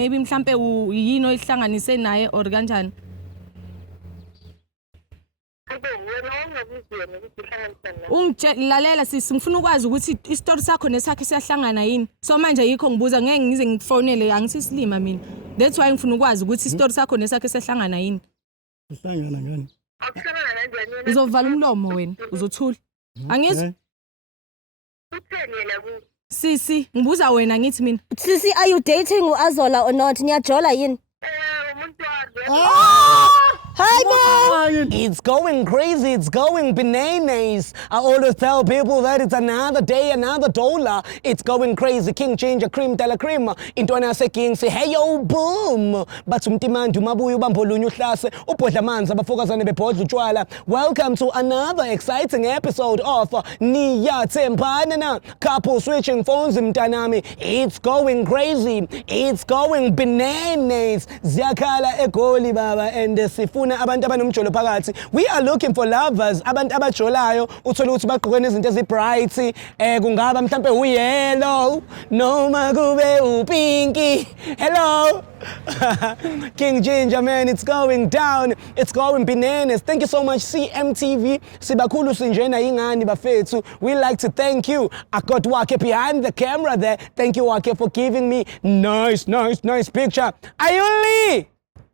maybe mhlambe yini oyihlanganise naye or kanjani? Lalela sisi ngifuna ukwazi ukuthi istory sakho nesakhe siyahlangana yini. So manje yikho ngibuza ngeke ngize ngifonele angisisilima mina. That's why ngifuna ukwazi ukuthi istory sakho nesakhe siyahlangana yini. Sihlangana ngani? Akuhlangana kanjani? Uzovala umlomo wena, uzothula. Angizwa? Utheni yena ku? Sisi, ngibuza wena ngithi mina. Sisi, are you dating uAzola or not? Niyajola yini? Umuntu wakhe. Hi man. It's going crazy, it's going bananas. I always tell people that it's another day, another dollar. It's going crazy. King Ginger, cream, tala cream. Intwana yase King say, hey yo, boom. Bathi umtimandi umabuya ubambolunya uhlase. Ubhodla amanzi abafokazane bebhodla utshwala. Welcome to another exciting episode of Niyathembana na. Couple switching phones mntanami. It's going crazy. It's going bananas. Ziyakhala egoli baba and sifuna abantu abanomjolo phakathi. We are looking for lovers, abantu abajolayo, uthola ukuthi bagqoke nezinto ezibright, kungaba mhlambe uyellow, noma kube upinki. Hello. King Ginger, man, it's going down. It's going bananas. Thank you so much, CMTV. Sibakhulu sinjena ingani bafethu. We like to thank you. I got Wake behind the camera there. Thank you, Wake, for giving me nice picture. Ayuli!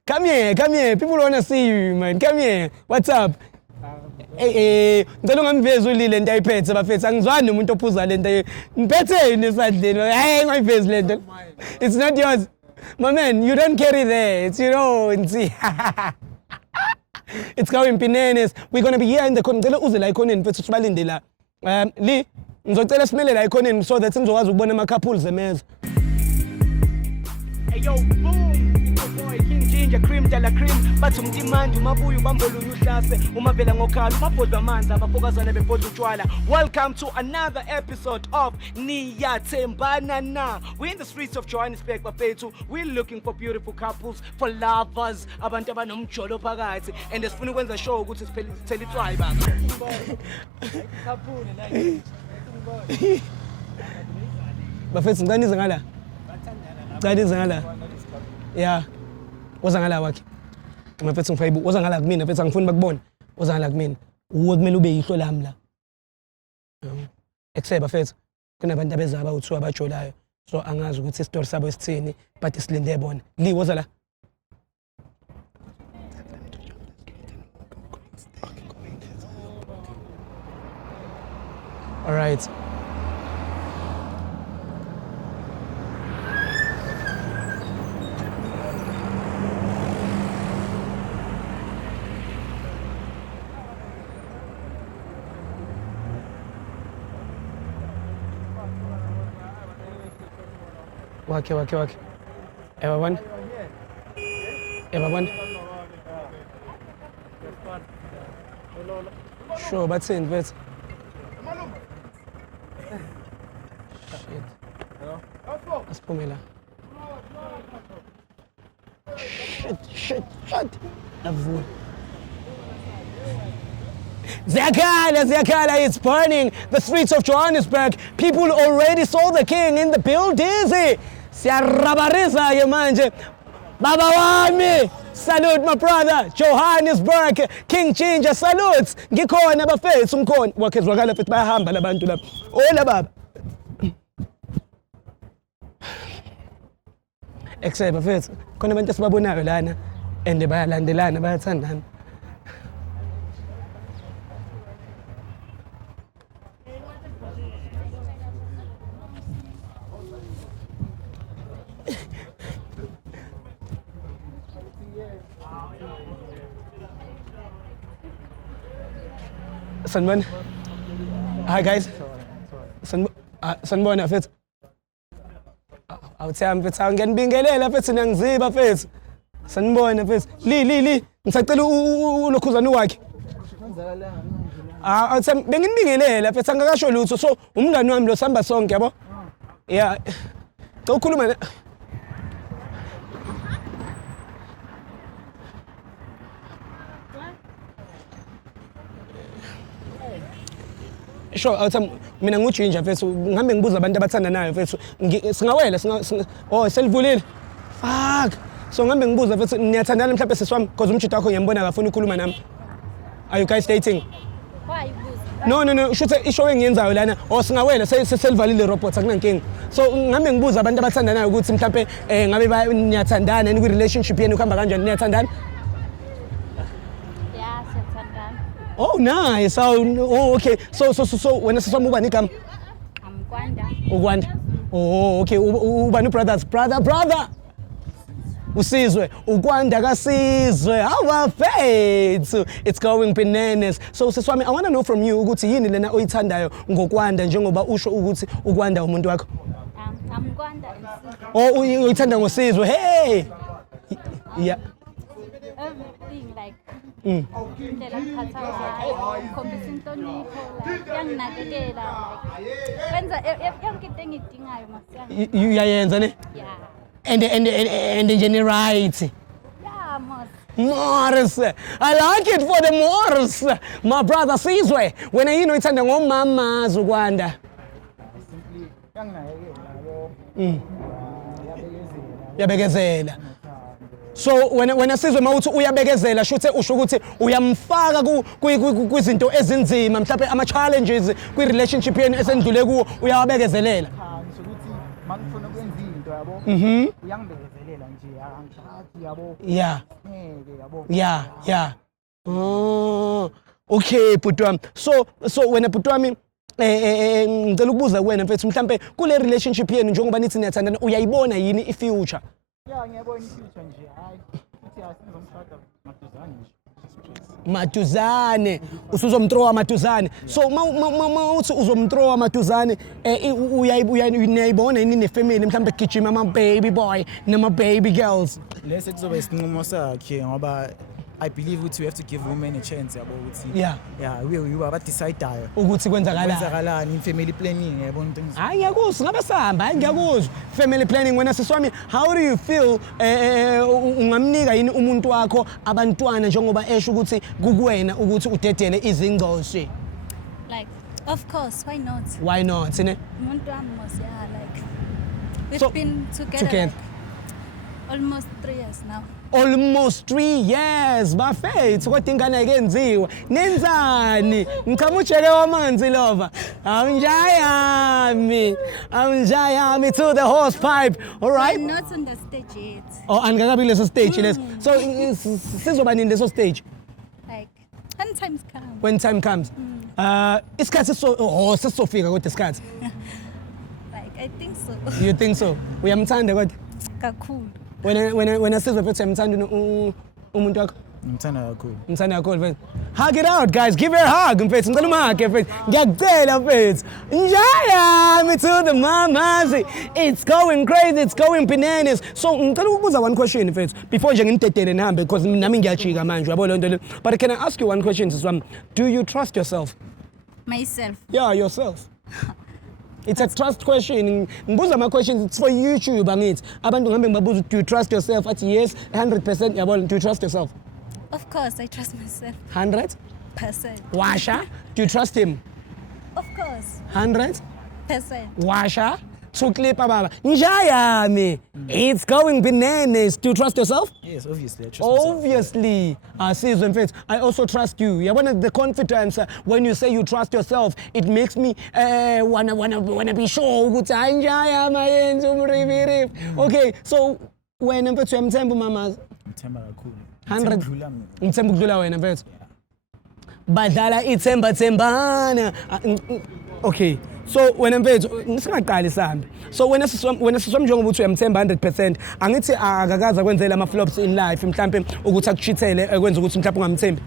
Come here. People want to see you, man. Come here. What's up? Ngicela ungangivezi ulile nto ayiphethe bafethu angizwani umuntu ophuza le nto ngiphethe yini esandleni ngayivezi le nto. It's not yours. My man, you don't carry there. It's your own. See. It's going bananas. We're going to be here in the corner. Ngicela uze la ikhoneni mfethu sibalinde la. Li ngizocela simele la ikhoneni so that sizokwazi ukubona ama couples emeza. Hey yo, boom. King Ginger, cream, tala cream. Bathi umtimandi umabuya ubambolunya uhlase. Umavela ngokhala umabhodla amanzi abafokazane bebhodla utshwala. Welcome to another episode of Niyathembana na. We're in the streets of Johannesburg bafethu. We're looking for beautiful couples, for lovers, abantu abanomjolo phakathi. And sifuna ukwenza show ukuthi sithele itswayi baba. Bafethu ngicanize ngala. Ngicanize ngala. Yeah. Woza ngala wakhe. Mafethu ngifaibu. Woza ngala kumina mfethu angifuni bakubona. Woza ngala kumina. Uwe kumele ube yihlo lami la. Ekseba mfethu. Kunabantu abezaba uthiwa abajolayo. So angazi ukuthi istory sabo isithini but silinde bona. Li woza la. All right. Wake. Everyone. Sure, but in vet. Shit. Let's put me Shit. Avoid. Ziyakhala, it's burning. The streets of Johannesburg. People already saw the king in the building. Siyarabarisa ke manje. Baba wami. Salute my brother. Johannesburg. King Ginger, salutes. Ngikhona bafethu umkhona. Wakhe zwakala futhi bayahamba labantu lapha. Ola baba. Ekseba bafethu. Khona abantu esibabonayo lana and bayalandelana bayathandana. Sanbon. Hi guys. Sanbona mfethu. Awuthamba mfethu angenibingelela mfethu nangiziba mfethu. Sanibona mfethu. Li ngisacela ulokhuzana wakhe. Awuthamba benginibingelela mfethu angakasho lutho so umngani wami lo sihamba sonke yabo. Yeah. Ukhuluma Sure, mina nguJinja mfethu ngihambe ngibuza abantu abathandanayo mfethu singawela selivulile Fuck. So ngambe ngibuza futhi niyathandana mhlawumbe sesiwami because umshito wakho ngiyambona akafuni ukukhuluma nami. Are you guys dating? Why buza? No, shuthe ishow engiyenzayo lana singawela selivalile robot akunankinga. So ngambe ngibuza abantu abathandanayo ukuthi mhlawumbe ngabe niyathandana ni relationship yenu kuhamba kanjani niyathandana? Yeah, siyathandana. Oh nice. Oh okay. So wena sesiwami ubani igama? Ukwanda. Oh okay. Ubani brothers? Brother. Usizwe, ukwanda kasizwe. Our faith. It's going bananas. So seswami, I want to know from you ukuthi yini lena oyithandayo ngokwanda njengoba usho ukuthi ukwanda umuntu wakho. I'm Kwanda. Oh uyithanda ngosizwe. Hey. Yeah. Everything like indlela ngiphatha ngayo, ukhombisa inhlonipho, like yanginakekela, like wenza yonke into engidingayo masiyami. Uyayenza ne? Yeah. And nje ni right. Yeah, mos. Morris, I like it for the Morris. My brother Sizwe, when you know it's under ngomama ukwanda. Yabekezela. So when Sizwe mawuthi uyabekezela shuthe usho ukuthi uyamfaka kwizinto ezinzima mhlawumbe ama challenges kwi relationship yenu esendlule kuwo uyawabekezelela. Makufuna ukwenza into yabo. Uyangibekezelela nje angithathi yabo. Yeah. Ngeke yabo. Yeah. Oh. Okay, Putwami. So wena Putwami ngicela ukubuza kuwena mfethu mhlambe kule relationship yenu njengoba nithi niyathandana uyayibona yini ifuture? Yeah, ngiyabona ifuture nje. Hayi, uthi asizomshada maduzane nje. Matuzane usuzomthrowa Matuzane. So mawuthi uzomthrowa Matuzane uyayibona yini nefamily mhlambe gijima ama baby boy nama baby girls. Lese kuzoba isinqumo sakhe ngoba I believe we have to give women a chance yabo ukuthi we aba decideayo ukuthi kwenzakalani in family planning yabona things. Hayi ngiyakuzwa ngabasamba hayi ngiyakuzwa family planning wena siswami how do you feel ungamnika yini umuntu wakho abantwana njengoba esho ukuthi kukuwena ukuthi udedele izingcoshi? Like, of course, why not? Why not ne? Umuntu wami mos, yeah, like So, we've been together. Like, almost 3 years now. Almost 3 years bafethu kodwa ingane ayenziwe nenzani ngichamujeke wamanzi lova amjayami to the horse pipe. All right, I'm not on the stage yet. Oh angakabi leso stage leso. So sizoba nini leso stage Like, when times come. when time comes? Isikhathi sesofika kodwa isikhathi. Like, I think so. You think so? Uyamthanda kodwa Kakhulu. wena sizwe mfethu uyamthanda umuntu wakho? Ngimthanda kakhulu. Mthanda kakhulu mfethu. Hug it out guys, give her a hug mfethu. Ngicela umhage mfethu. Ngiyakucela mfethu. Njaya to the mamas. It's going crazy, it's going bananas. So ngicela ukubuza one question mfethu before nje ngimdedele nihambe because nami ngiyajika manje uyabo le nto le. But can I ask you one question siswami? Do you trust yourself? Myself. Yeah, yourself. It's a trust question. Ngibuza ama questions it's for YouTube angithi. Abantu ngihambe ngibabuza do you trust yourself? Athi yes 100% yabo. Do you trust yourself? Of course, I trust myself. 100%. Washa, do you trust him? Of course. 100%. Washa, tuklipa baba. Njayami. It's going bananas. Do you trust yourself? Yes, obviously I trust myself. Obviously. Sizwe mfethu, I also trust you. Yabona the confidence when you say you trust yourself, it makes me wanna be sure ukuthi hayi njayami ayenza umriviri. Okay, so wena mfethu uyamthemba umama? Ngithemba kakhulu. 100. Ngithemba ukudlula wena mfethu. Badlala ithemba thembana. Okay. So wena mfethu ngisingaqali sihambe. So wena siswami njengoba uthi uyamthemba 100%, angithi akakaza kwenzela ama flops in life mhlambe ukuthi akuchithele ekwenza ukuthi mhlawumbe ungamthembi.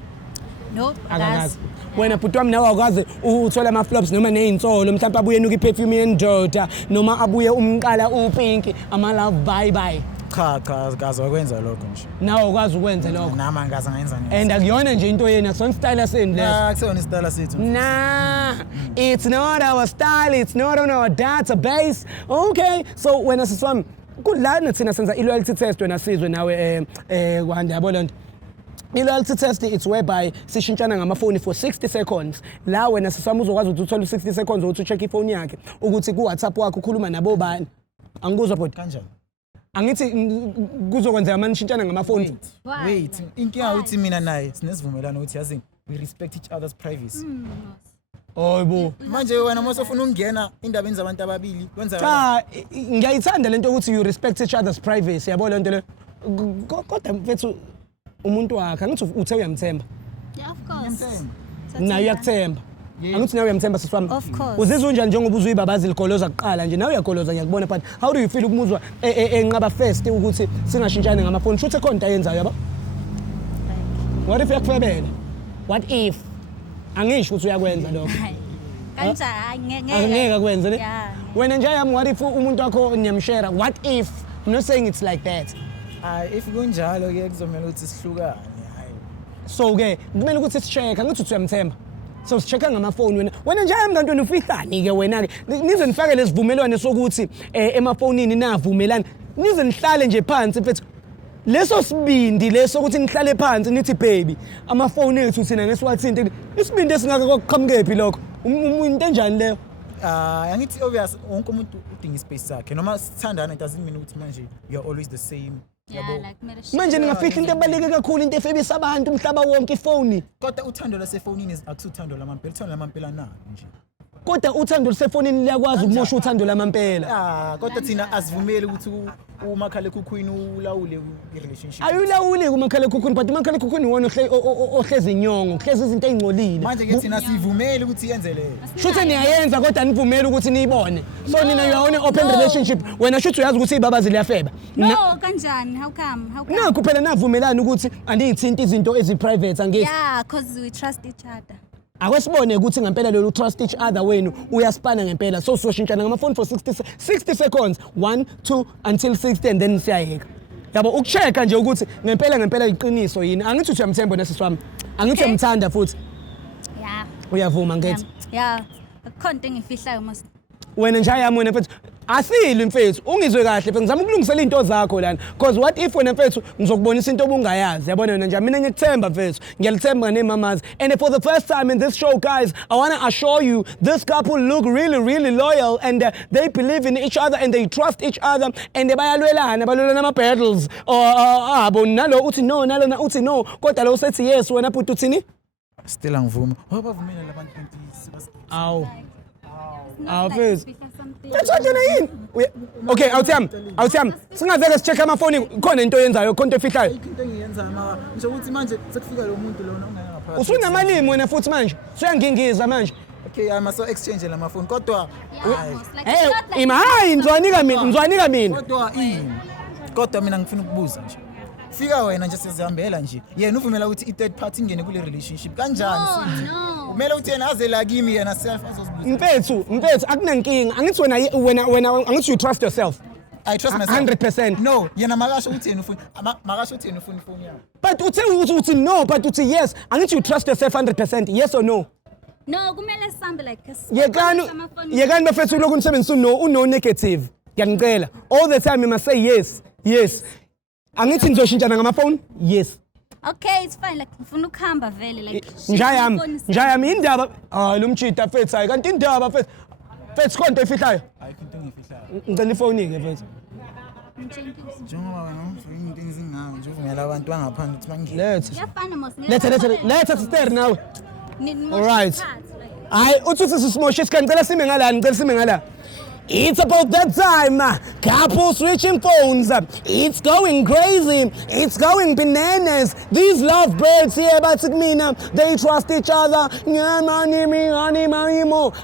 Nope. Akakazi. Wena bhuti wami nawe awukaze uthola ama flops noma nezinsolo mhlawumbe abuye enuka iperfume yendoda noma abuye umqala upink ama love bye. Cha kaze wakwenza lokho nje. Nawe ukwazi ukwenza lokho. Nama ngaze ngayenza nini? And akuyona nje into yena son style seni leso. Akusona istyle sethu. Nah, it's not our style, it's not on our database. Okay, so wena siswami kulana thina senza i-loyalty test wena sizwe nawe kwande yabo lonto. I-loyalty test it's whereby sishintshana ngamafoni for 60 seconds. La wena siswami uzokwazi ukuthi uthole 60 seconds ukuthi ucheck ifoni yakhe ukuthi ku WhatsApp wakho ukhuluma nabo bani. Angikuzwa bhuti. Kanjani? angithi kuzokwenzeka manje shintshana ngamafoni. Wait, inkinga uthi mina naye sinesivumelano ukuthi yazi we respect each other's privacy. Hayibo. Manje wena mase ufuna ukungena indabeni zabantu ababili kwenza Cha ngiyayithanda lento ukuthi you respect each other's privacy yabo lento le. Kodwa mfethu umuntu wakhe angithi uthe uyamthemba. Yeah, of course. Naye uyakuthemba. Angithi nawe uyamthemba siswami. Of course. Uzizwa unjani njengoba uzuyibabazi ligoloza kuqala nje nawe uyagoloza ngiyakubona but how do you feel ukumuzwa enqaba first ukuthi singashintshane ngamafoni futhi ekhona into ayenzayo yabo? What if yakufebela? What if? Angisho ukuthi uyakwenza lokho. Kanjani Angeke akwenze ne? Yeah. Wena nje yami what if umuntu wakho niyamshare? What if? I'm not saying it's like that. if kunjalo ke kuzomela ukuthi sihlukane. So ke kumele ukuthi si-check angithi uyamthemba. So si-checka ngamafoni wena nje yami kanti ufihlani ke wena ke nize nifake lesivumelwano sokuthi emafonini navumelana nize nihlale nje phansi mfethu leso sibindi leso ukuthi nihlale phansi nithi baby amafoni ethu thina ngesiwathinte isibindi esingaka kokuqhamukephi lokho umuntu enjani leyo Angithi obvious wonke umuntu udinga ispace sakhe noma sithandana it doesn't mean ukuthi manje you are always the same. Yeah, like manje ningafihla into ebaleke kakhulu into efebisa abantu umhlaba wonke ifoni kodwa uthando lasefonini akusuthando lamampela uthando lamampela na nje kodwa uthando lusefonini liyakwazi ukumosha uthando lamampela kodwa thina asivumeli ukuthi umakhalekhukhwini ulawule i-relationship ayulawuli kumakhalekhukhwini but umakhalekhukhwini wona ohlezi inyongo ohlezi izinto ezingcolile manje ke thina sivumeli ukuthi yenze leyo shuthe niyayenza kodwa nivumeli ukuthi niyibone so nina you are on an open relationship wena shuthe uyazi ukuthi ibabazi liyafeba No, kanjani? How come? nakho phela navumelana ukuthi andiyithinta izinto ezi-private angithi Yeah, because we trust each other. akwesibone ukuthi ngempela lolu trust each other wenu uyaspana ngempela so soshintshana ngamafoni for 60 seconds 1 2 until 60 and then siyayeka yabo ukuchecka nje ukuthi ngempela iqiniso yini angithi uyamthemba nesiswami angithi uyamthanda futhi Yeah. uyavuma ngithi Yeah. Akukho into engifihlayo mos. wena nje yami wena mfethu asile mfethu ungizwe kahle mfethu ngizama ukulungisela into zakho lana because what if wena mfethu ngizokubonisa into obungayazi yabona wena nje mina ngikuthemba mfethu ngiyalithemba nemamazi and for the first time in this show guys I want to assure you this couple look really loyal and they believe in each other and they trust each other and balwelana ama battles abo nalo uthi no nalo uthi no kodwa lo usethi yes wena futhi uthini still angivumi wabavumela labantu aw Fez. That's what yini okay awuthami singaveke si-check amafoni khona into oyenzayo khona into efihlayo into engiyenzayo maka ngisho ukuthi manje sekufika lo muntu lona ongena ngaphakathi usunamalimi wena futhi manje suyangingiza manje okay so exchange lamafoni kodwa hayi ngizwanika mina kodwa mina ngifuna ukubuza nje fika wena nje sizihambela nje yena uvumela ukuthi i-third party ingene kule relationship kanjani No. kumele ukuthi yena aze la kimi yena self azozibuza mfethu akunankinga angithi wena angithi you trust yourself I trust myself 100% no yena makasho ukuthi yena ufuna makasho ukuthi yena ufuna ifoni yakho but uthe uthi no but uthi yes angithi you trust yourself 100% yes or no No, kumele sihambe like yekani bafethu lokhu nisebenzisa uno negative ngiyanicela all the time you must say yes angithi nizoshintshana ngamafoni yes Okay, it's fine. Like ngifuna ukuhamba vele like njayami indaba lo mchita fethu hayi kanti indaba fethu khona into efihlayo ayikho into engifihlayo ngicela ifoni ke fethu njengoba wena ufuna into ezingayo nje uvumela abantu bangaphandle ukuthi bangene Yafana mos. letha sister nawe all right hayi uthi sisimoshe isikani ngicela sime ngala It's about that time, couple switching phones. It's going crazy. It's going bananas. These lovebirds here, they trust each other.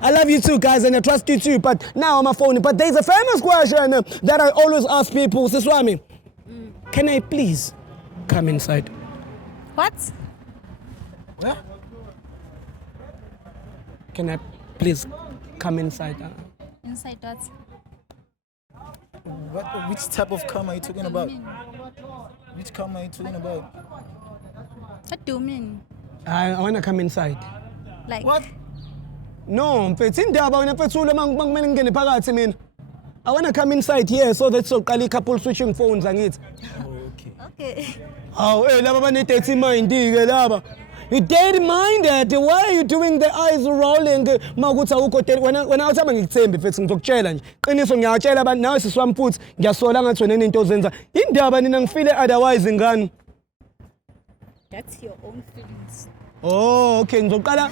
I love you too, guys, and I trust you too. But now I'm a phone. But there's a famous question that I always ask people. Siswami, can I please come inside? What? What? Can I please come inside? Inside what? Which type of come are you talking about? Which come are you talking about? What do you mean? I want to come inside. Like What? No, mfethu indaba wena mfethu makumele ngene phakathi mina. I want to come inside here so that soqala couple switching phones angithi. Okay. Okay. Hawu laba bane dirty mind ke laba. You dead-minded. Why are you doing the eyes rolling? Mawukuthi awukho dead. Wena awuthamba ngikuthembi mfethu ngizokutshela nje. Qiniso ngiyatshela abantu nawe sisiwami futhi ngiyasola ngathi wena into ozenza. Indaba nina ngifile otherwise ngani? That's your own feelings. Oh, okay, ngizoqala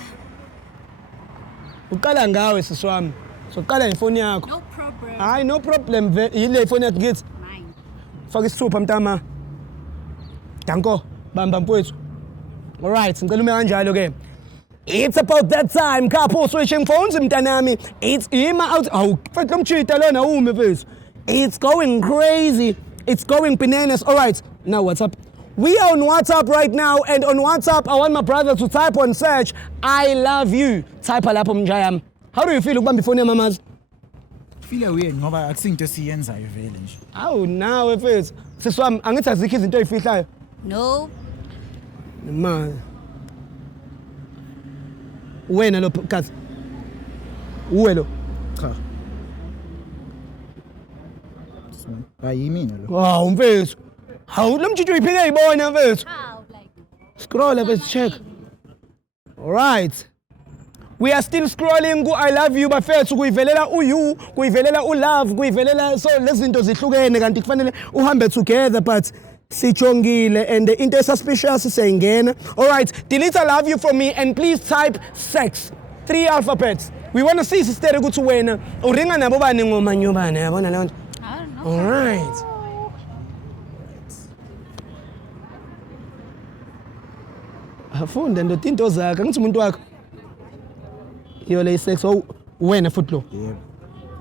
ngawe sisiwami. Soqala ngefoni yakho. No problem. Hayi no problem. Yile phone yakho ngithi. Mine. Faka isithupha mntama. Danko, bamba mfowethu. All right, ngicela ume kanjalo ke. It's about that time. Couple switching phones mntanami. It's ima out. Awu, mfethu lomchita lona ume mfethu. It's going crazy. It's going bananas. All right. Now what's up? We are on WhatsApp right now, and on WhatsApp I want my brother to type on search I love you. Type lapho mnjayami. How do you feel ukubamba ifoni yamamazi? Feel weird ngoba akusinto esiyenzayo vele nje. Awu nawe mfethu. Siswami angithi azikho izinto ezifihlayo. No. Ma. Wena lo kazi. Uwe lo. Cha. Ayimina lo. Wow mfethu. Hawu lo mtshitshi uyiphike uyibona mfethu. How? Like. Scroll let's check. All right. We are still scrolling ku I love you bafethu kuyivelela you, kuyivelela love, kuyivelela so lezi zinto zihlukene kanti kufanele uhambe together but sichongile and into suspicious siyayingena. All right, delete I love you from me and please type sex. 3 alphabets. We want to see sister ukuthi wena uringa nabo bani ngoma nyobane yabona leyo nto. I don't know. All right. Afunda ndo into zakhe ngithi umuntu wakho. Yo le sex wena futhi lo. Yebo.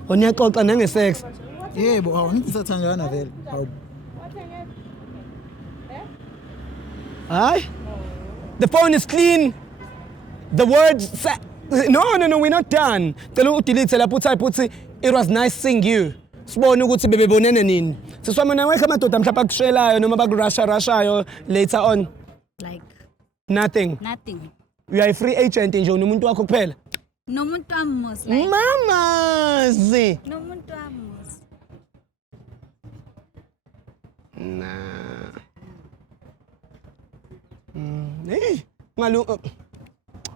Oniyaxoxa nange sex. Yebo, awunithi sathandana vele. Hawu. Hayi. The phone is clean. The words no, we're not done. Cela udelete lapho utype uthi it was nice seeing you. Sibone ukuthi bebebonene nini. Siswami nawe amadoda mhlawumbe akushelayo noma bakurashayo later on. Like. Nothing. Nothing. You are a free agent nje unomuntu wakho kuphela. Nomuntu amos. Like. Mamazi. Nomuntu amos. Nah. Hey, ngalu.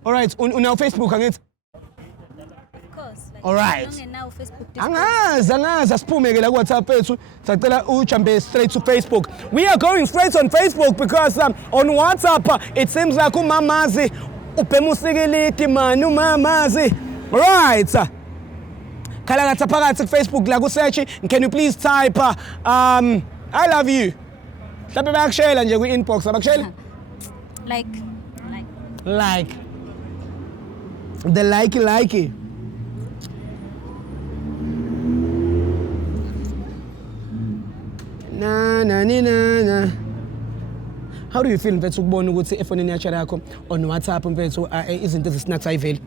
All right, una Facebook angithi? Of course. Like. All right. Now Facebook. Angazi asiphume ke la ku WhatsApp ethu. Sacela ujump straight to Facebook. We are going straight on Facebook because on WhatsApp it seems like umamazi ubhemusikiliti man umamazi. All right. Khala ngathi phakathi ku Facebook la ku search can you please type I love you. Mhlawumbe bayakushela nje ku inbox abakushela? Like. The like. Na. How do you feel mfethu ukubona ukuthi efonini yakho on WhatsApp mfethu izinto ezisnacks ayiveli?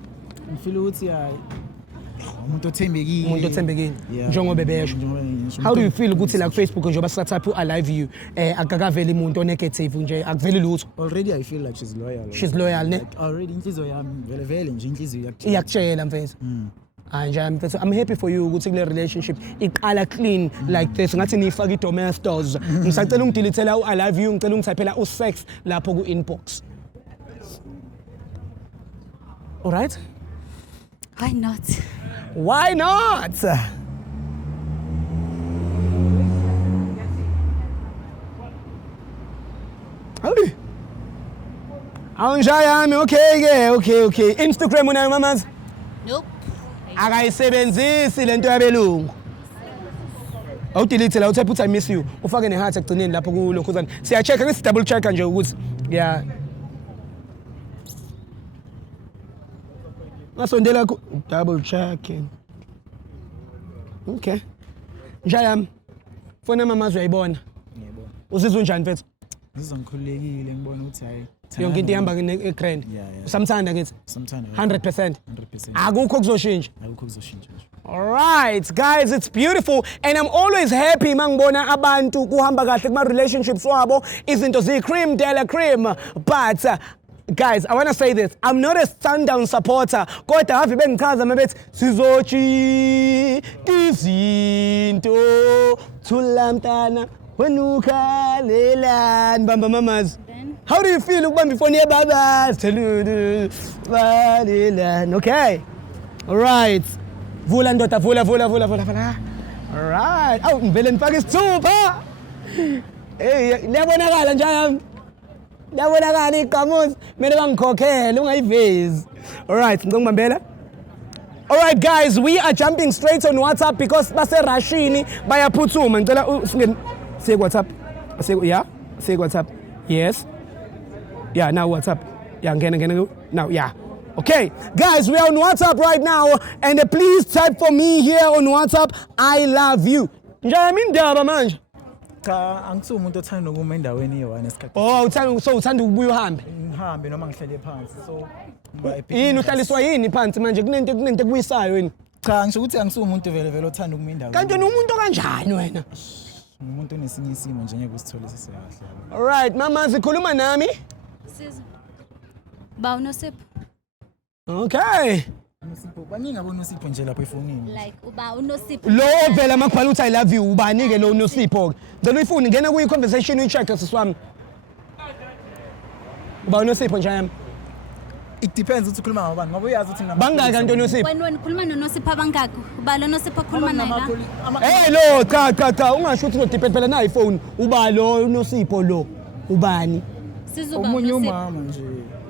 Ngifeel ukuthi hayi umuntu othembekile. Umuntu othembekile njengoba bebesho. How do you feel ukuthi la ku Facebook njengoba sisatype I love you akakaveli umuntu negative nje akuveli lutho? Already I feel like she's loyal. She's loyal ne? Like, already inhliziyo yami vele nje inhliziyo iyakutshela mfethu. Anja mfethu I'm happy for you ukuthi kule relationship iqala clean like this ngathi nifaka idomestos. Ngisacela ungidelethela I love you ngicela ungitypela usex lapho ku inbox. All right? Why not? Why not? Hey. Awunjayami okay. Instagram unayo mamazi? Nope. Akayisebenzisi lento yabelungu. Awudelete la utype uthi I miss you. Ufake neheart ekugcineni lapho ku lokhuzana. Siya check ngi double check nje ukuthi yeah. Masondela ku double checking. Okay. Njayami. Fona mamazi uyayibona. Ngiyabona. Uzizwe njani mfethu? Ngizongikhululekile ngibona ukuthi hayi. Yonke into ihamba nge-grand. Samthanda ngithi. Samthanda. 100%. 100%. Akukho kuzoshintsha. Akukho kuzoshintsha nje. All right, guys, it's beautiful and I'm always happy mangibona abantu kuhamba kahle kuma relationships wabo izinto zi-cream de la cream but guys, I want to say this. I'm not a Sundown supporter. Kodwa have bengichaza mabethi sizochi izinto thulamntana wenukhalelani bamba mamazi. How do you feel ukubamba ifoni yebaba? Okay. All right. Vula ndoda, vula. All right. Awu ngivele ngifake isithupha. Hey, liyabonakala nje yami. Liyabonakala iqhamuzi. Kumele bangikhokhele ungayivezi. All right, ngizongibambela. All right, guys, we are jumping straight on WhatsApp because base Rashini bayaphuthuma. Ngicela usingene say WhatsApp. Say WhatsApp. Yes. Yeah, now WhatsApp. Yeah, ngene. Now, yeah. Okay, guys, we are on WhatsApp right now, and please type for me here on WhatsApp, I love you. Njani indaba manje? Cha, angithu umuntu othanda ukuma endaweni eyi-1 esikhathi. Oh, uthanda ukubuya uhambe. Ngihambe noma ngihlele phansi. So yini uhlaliswa yini phansi manje kunento ekubuyisayo yini? cha, ngisho ukuthi angisuye umuntu vele othanda ukuma endaweni. Kanti wena umuntu kanjani wena? Umuntu onesinye isimo nje ngeke usithole sisekahle. All right, mama zikhuluma nami. Siza. Ba unosipho. Okay. uNosipho baningi aboNosipho nje lapha efonini. Like uba unosipho. Lo ovela makubhala uthi I love you ubani ke lo uNosipho. Ngicela uyifuni ngena kuyi conversation uyicheck siswami. Uba uNosipho nje yami. It depends ukuthi ukhuluma ngabani ngoba uyazi ukuthi Bangaka kanti uNosipho? Wena ukhuluma noNosipho abangaki? Uba lo Nosipho khuluma naye la. Hey lo cha ungasho ukuthi udepend phela na iPhone. Uba lo uNosipho lo ubani? Sizuba omunye uNosipho. umama nje.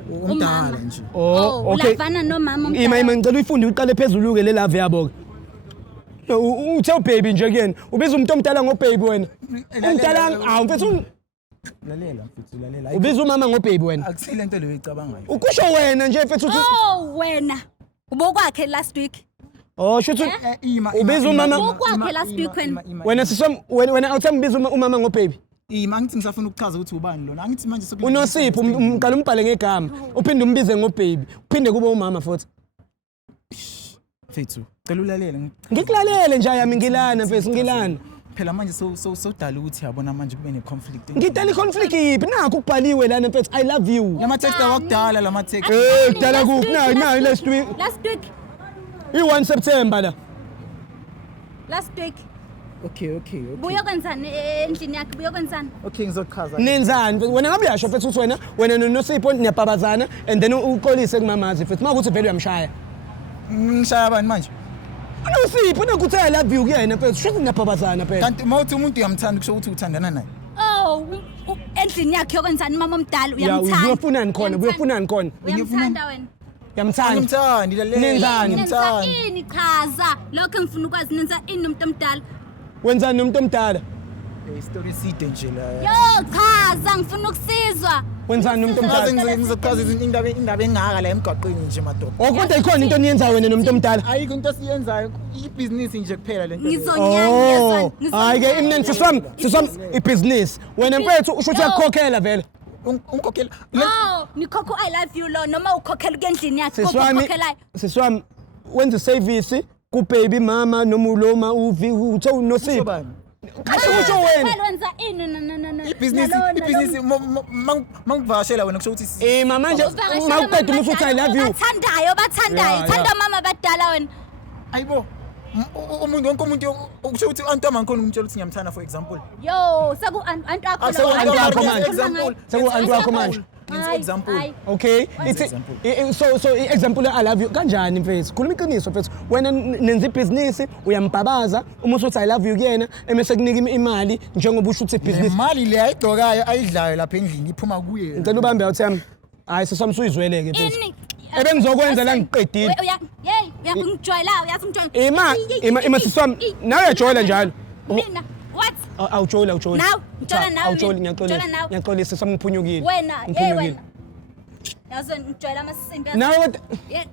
Umdala nje. Oh, okay. Ulavana nomama umdala. Ima ngicela uyifunde uqale phezulu ke le love yabo ke. Uthe baby nje kuyena. Ubiza umuntu omdala ngo baby wena. Umdala awu mfethu Lalela mfethu lalela. ubiza umama ngo baby wena. Akusile into leyo ecabangayo. Ukusho wena nje mfethu uthi Oh wena. Ubokwakhe last week. oh shuthi ubiza umama Ubokwakhe last week wena siswam wena awuthi mbiza umama ngo baby. Angithi ngisafuna ukuchaza ukuthi ubani lona. Angithi manje uNosipho umqala umbhale ngegama uphinde umbize ngo baby uphinde kube umama futhi. Mfethu cela ulalele. Ngikulalele nje yami ngilana mfethu ngilana. Phela manje sodala ukuthi yabona manje kube ne conflict. Ngidala iconflict yiphi nakho kubhaliwe lana mfethu I love you. Lama text awakudala lama text. Dala kuphi nayi last week. Last week. I1 September la. Last week. Okay. Buya kwenzani endlini yakhe buya kwenzani? Okay ngizochaza. Nenzani wena ngabe uyasho mfethu ukuthi wena noNosipho niyabhabazana and then uqolise kumamazi mfethu makuthi vele uyamshaya. Ngishaya abani manje? uNosipho nokuthi I love you kuyena mfethu shothi niyabhabazana phela. Kanti mawuthi umuntu uyamthanda kusho ukuthi uthandana naye. Oh, endlini yakhe yokwenzani mama omdala uyamthanda. Uyafunani khona uyafunani khona. Uyamthanda wena. Yamthanda. Ngimthandi lalela. Nenzani? Nenza ini chaza lokho engifuna ukwazi nenza ini nomuntu omdala. Wenzani nomuntu omdala? Story side nje la. Yo chaza ngifuna ukusizwa. Wenzani nomuntu omdala? Ngizochaza indaba engaka la emgaqweni nje madoda. Kodwa ikhona into eniyenzayo wena nomuntu omdala. Ayikho into siyenzayo ibusiness nje kuphela lento. Ngizonyanga hayi ke imneni siswami ibusiness wena mfethu usho ukuthi uyakhokhela vele. Ungikhokhela. Oh, nikhokho I love you lo noma ukhokhela endlini yakhe kokhokhelayo. Siswami wenza service ku baby mama noma uloma uthe uNosipho. Kasho kusho wena. Wenza ini no. Ibusiness mangivashela wena kusho ukuthi manje mawuqeda umuthi uthi I love you. Bathandayo. Thanda mama badala wena. Ayibo. Umuntu wonke umuntu ukusho ukuthi antoma ngikhona umtshela ukuthi ngiyamthanda for example. Yo, saku antu akho lo. Antu akho manje. Example. Antu akho manje. Example. Okay. So example I love you kanjani mfethu? Khuluma iqiniso mfethu. Wena nenza ibusiness uyambhabaza uma uthi I love you kuyena emese kunika imali njengoba usho uthi business. Imali le ayigcokayo ayidlayo lapha endlini iphuma kuye. Ngicela ubambe awuthi yami. Hayi siswami suyizweleke mfethu. Ebengizokwenza la ngiqedile. Uyangijwayela uyazi ngijwayela. Ima siswami nawe uyajola njalo. Mina what? Awujola. Now, ngitshela nawe. Awujola ngiyaxolisa siswami ngiphunyukile. Wena, wena. Yazo ngijwayela amasimbi. Nawe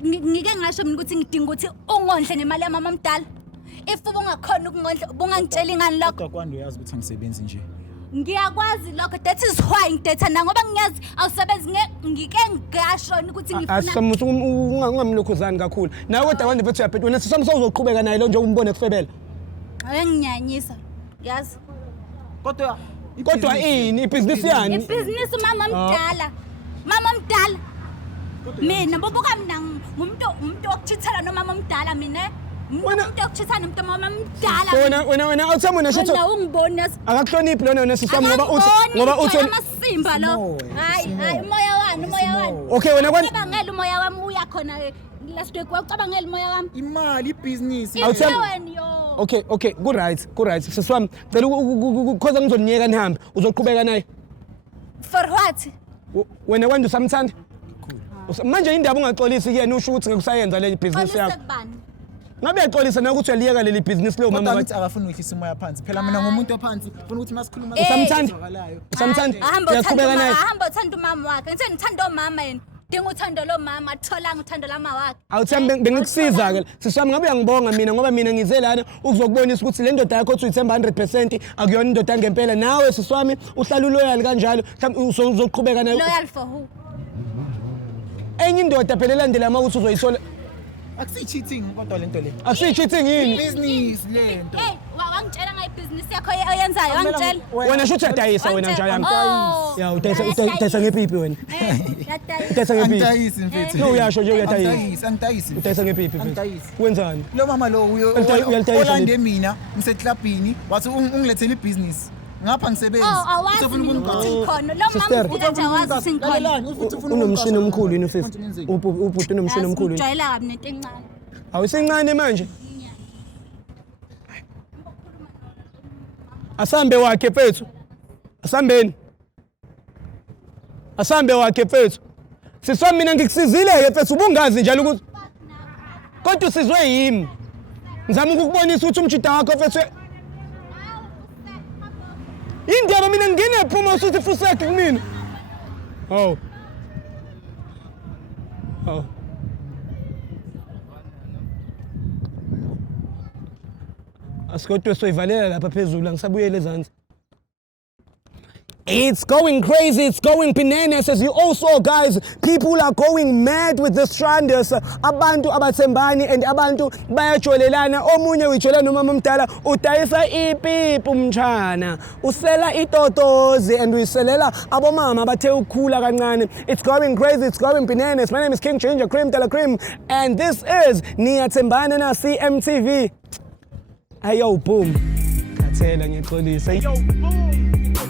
ngike ngasho mina ukuthi ngidinga ukuthi ungondle ngemali yamama omdala. If ubungakhona ukungondla ubungangitshela ingani lokho. Kodwa kwande uyazi ukuthi angisebenzi nje. Ngiyakwazi lokho that is why ngidetha na ngoba ngiyazi awusebenzi ngike ngasho ukuthi ngifuna asisamuthi ungamlokhuzani kakhulu nawe kodwa kwande mfethu uyaphetha wena sisami sozoqhubeka naye lo nje umbone kufebela ayenginyanyisa yazi kodwa ini ibusiness yani ibusiness mama omdala mina bobuka mina umuntu okuchithela nomama omdala mina umuntu okuchithana nomuntu mama omdala wena awuthemba wena shutho wena ungiboni akakuhloniphi lona wena sisami ngoba uthi umcimba lo. Hayi, umoya wani. Okay, wena kwani Cabangela umoya wami uya khona last week wacabangela umoya wami. Imali ibhizinisi. Imhlawani yo. Okay, good. Siswami, cela ukhoza ngizoninyeka nihambe. Uzoqhubeka naye. For what? Wena kwanje usamthanda? Manje indaba ungaxolisi kuyena usho ukuthi ngekusayenza le business yakho. Olisebani. Ngabe yaxolisa na ukuthi uyaliyeka leli business leyo mama. Kodwa ngithi akafuni ukwehlisa umoya phansi. Phela mina ngumuntu ophansi. Ufuna ukuthi masikhuluma Usamthanda? Ahamba uthanda umama wakhe. Ngithe ngithanda umama yena. Dinga uthando lo mama, atholanga uthando lama wakhe. Awuthembe bengikusiza ke. Siswami ngabe uyangibonga mina ngoba mina ngize lana ukuzokubonisa ukuthi le ndoda yakho othi uyithemba 100% akuyona indoda ngempela. Nawe siswami uhlala uloyal kanjalo. Mhlawumbe uzoqhubeka nayo. Loyal for who? Enye indoda phela elandela ama ukuthi uzoyisola. Akusi-cheating kodwa lento le. Asiyi-cheating yini? Business lento. Hey, wangitshela ngayo ibhizinisi yakho oyenzayo, wangitshela. Wena shuthi uyadayisa wena nje yami. Ya udayisa ngepipi wena. Udayisa ngepipi. Angidayisi mfethu. No uyasho nje uyadayisa. Angidayisi. Udayisa ngepipi. Angidayisi. Wenzani? Lo mama lo Uyalidayisa olande mina ngiseklabhini wathi ungilethele ibhizinisi. Ngapha ngisebenza. Awazi ukuthi khona. Lo mama ufika nje awazi ukuthi ngikhona. Unomshini omkhulu yini mfethu? Ubhuti unomshini omkhulu. Ujayela kabi nento encane. Awusincane manje. Asambe wakhe mfethu. Asambe wakhe mfethu. Siswami mina ngikusizile ke mfethu ubungazi njalo ukuthi kodwa usizwe yimi. Ngizama ukukubonisa ukuthi umjida wakho mfethu. Indaba mina ngine ephuma usuthi fuseke kumina. Oh. Asikodwa soyivalela lapha phezulu angisabuyele ezantsi. It's going crazy, it's going bananas. As you all saw, guys, people are going mad with this Stranders. Abantu abathembani and abantu bayajolelana. Omunye uyijolana nomama mdala udayisa ipipi umtshana. Usela itotozi and uyiselela abomama abathe ukukhula kancane. It's going crazy, it's going bananas. My name is King Ginger Cream Tela Cream and this is Niyathembana na CMTV. Ayo boom. Kathela ngiyaxolisa. Yo boom.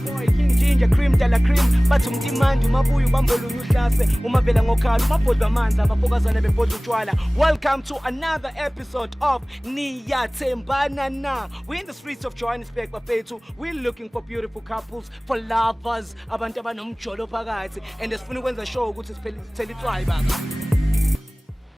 Boy King Ginger Cream Tela Cream bathi umdimandi umabuya ubambolunya uhlase umavela ngokhala umabhodwa amanzi abafokazana bebhodwa utshwala. Welcome to another episode of Niyathembana na. We're in the streets of Johannesburg bafethu. We're looking for beautiful couples, for lovers, abantu abanomjolo phakathi and sifuna ukwenza show ukuthi sithele itswayi baba.